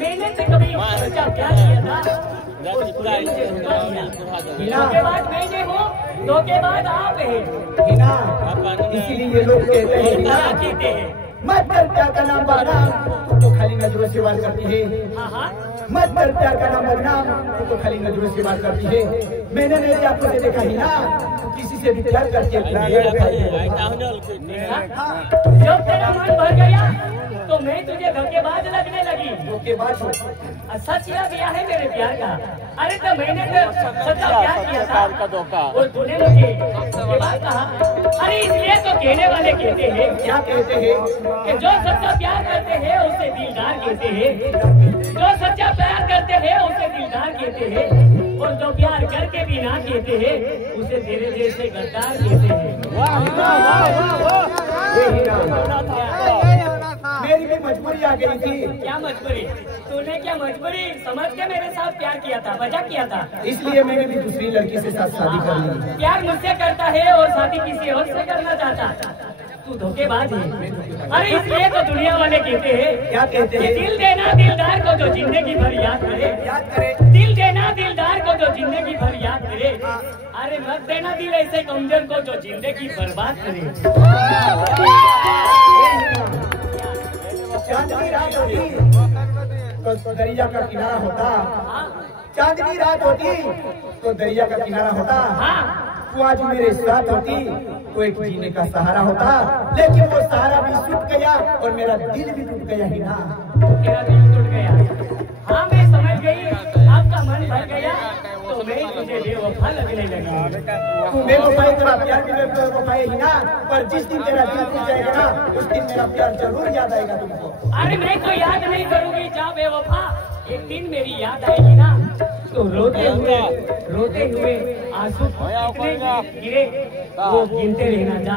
मैंने तो कभी सोचा क्या किया था। धोखेबाज मैंने हूँ, धोखेबाज आप हैं। इसीलिए लोग कहते हैं मत कर प्यार का नाम बदनाम, तो खाली नजरों से बात करती है। मत कर प्यार का नाम बदनाम, तो खाली नजरों से बात करती है। मैंने मेरी आंखों से देखा ही ना, किसी से भी प्यार करके जब तेरा मन भर गया तो मैं तुझे धोखेबाज लगने लगी। धोखेबाज हो? सच किया है मेरे प्यार का। अरे तो मैंने तो सच्चा प्यार किया था और तूने मुझे धोखेबाज कहा। अरे इसलिए तो कहने वाले कहते हैं, क्या कहते हैं? कि जो सच्चा प्यार करते हैं उसे दिलदार कहते हैं, जो सच्चा प्यार करते हैं उसे दिलदार कहते हैं, और जो प्यार करके भी ना कहते हैं उसे तेरे जैसे गद्दार कहते हैं। मेरी भी मजबूरी आ गई थी। क्या मजबूरी? तूने क्या मजबूरी समझ के मेरे साथ प्यार किया था, मजाक किया था? इसलिए मैंने भी दूसरी लड़की से साथ शादी कर ली। प्यार मुझसे करता है और शादी किसी और से करना चाहता। तू धोखेबाज है। अरे इसलिए तो दुनिया वाले कहते हैं, क्या कहते हैं? दिल देना दिलदार को जो जिंदगी भर याद करे, याद करे। दिल देना दिलदार को जो जिंदगी भर याद करे। अरे मत देना दिल ऐसे कमजोर को जो जिंदगी बर्बाद करे। चांदनी रात होती तो दरिया का किनारा होता। चांदनी रात होती तो दरिया का किनारा होता। तू आज मेरे साथ होती तो एक जीने का सहारा होता। लेकिन वो सहारा भी छूट गया और मेरा दिल भी टूट गया ही ना। तेरा दिल टूट गया? हाँ मैं समझ गई, आपका मन भर गया तो मैं तुझे बेवफा लगने लगी। तू बेवफाई, तेरा प्यार भी बेवफाई ही ना। पर जिस दिन तेरा दिल टूट जाएगा ना, उस दिन मेरा प्यार जरूर याद आएगा तुमको। अरे मैं तो याद नहीं करूंगी जा बेवफा, एक दिन मेरी याद आएगी ना तो रोते हुए आंसू कितने गिरे वो गिनते रहना जा।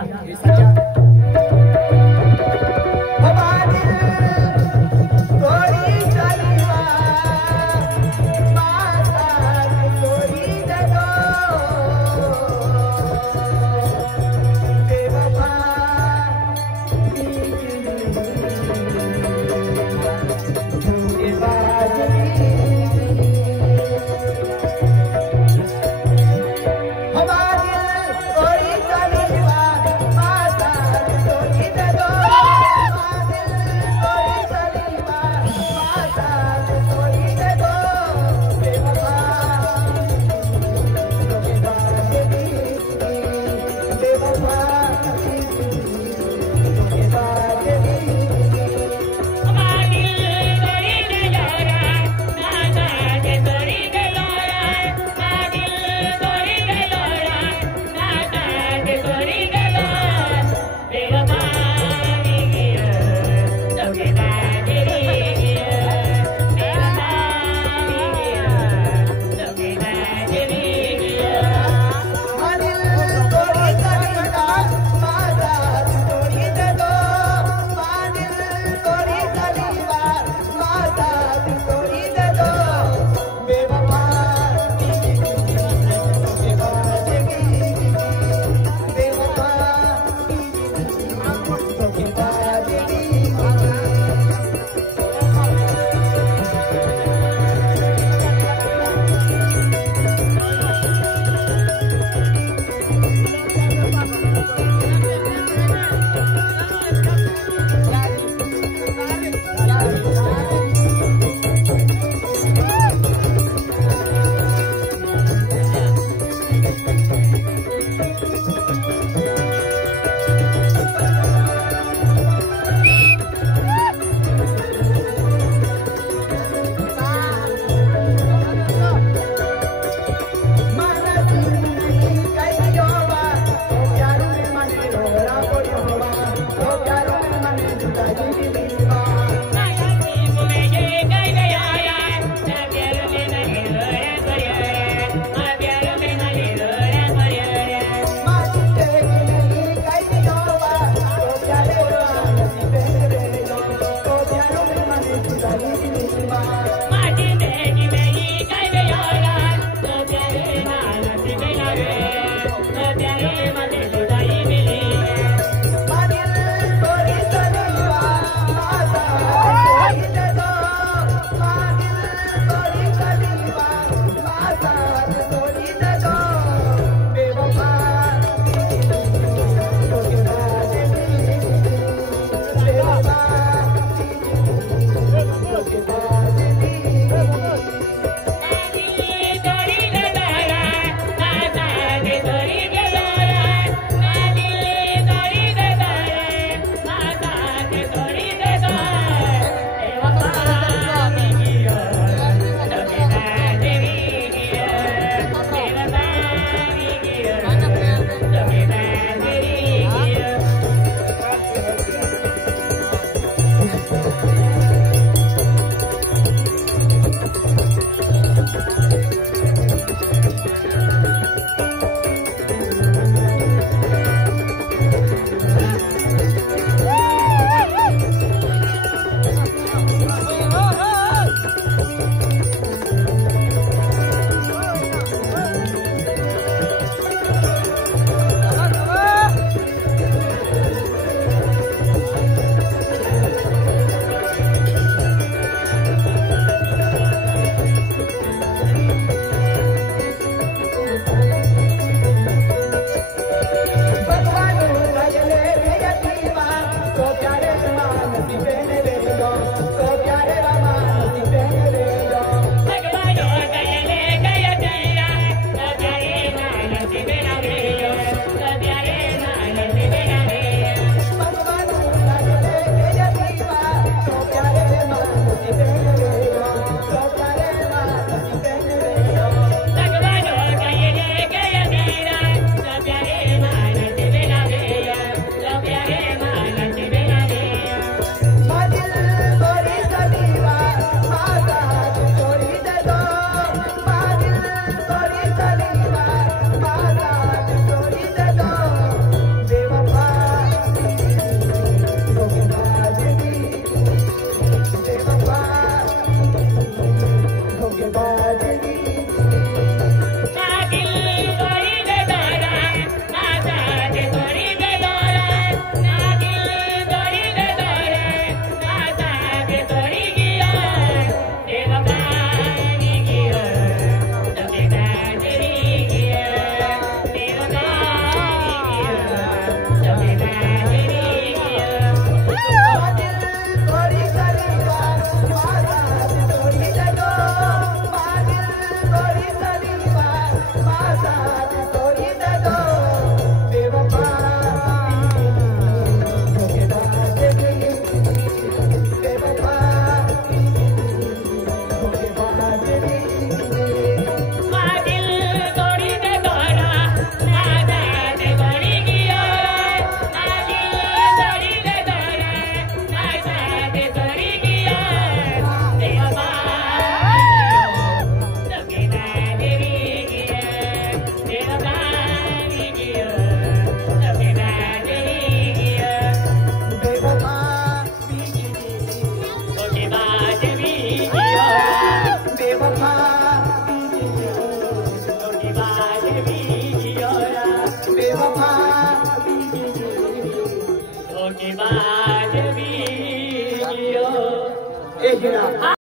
भेज देना।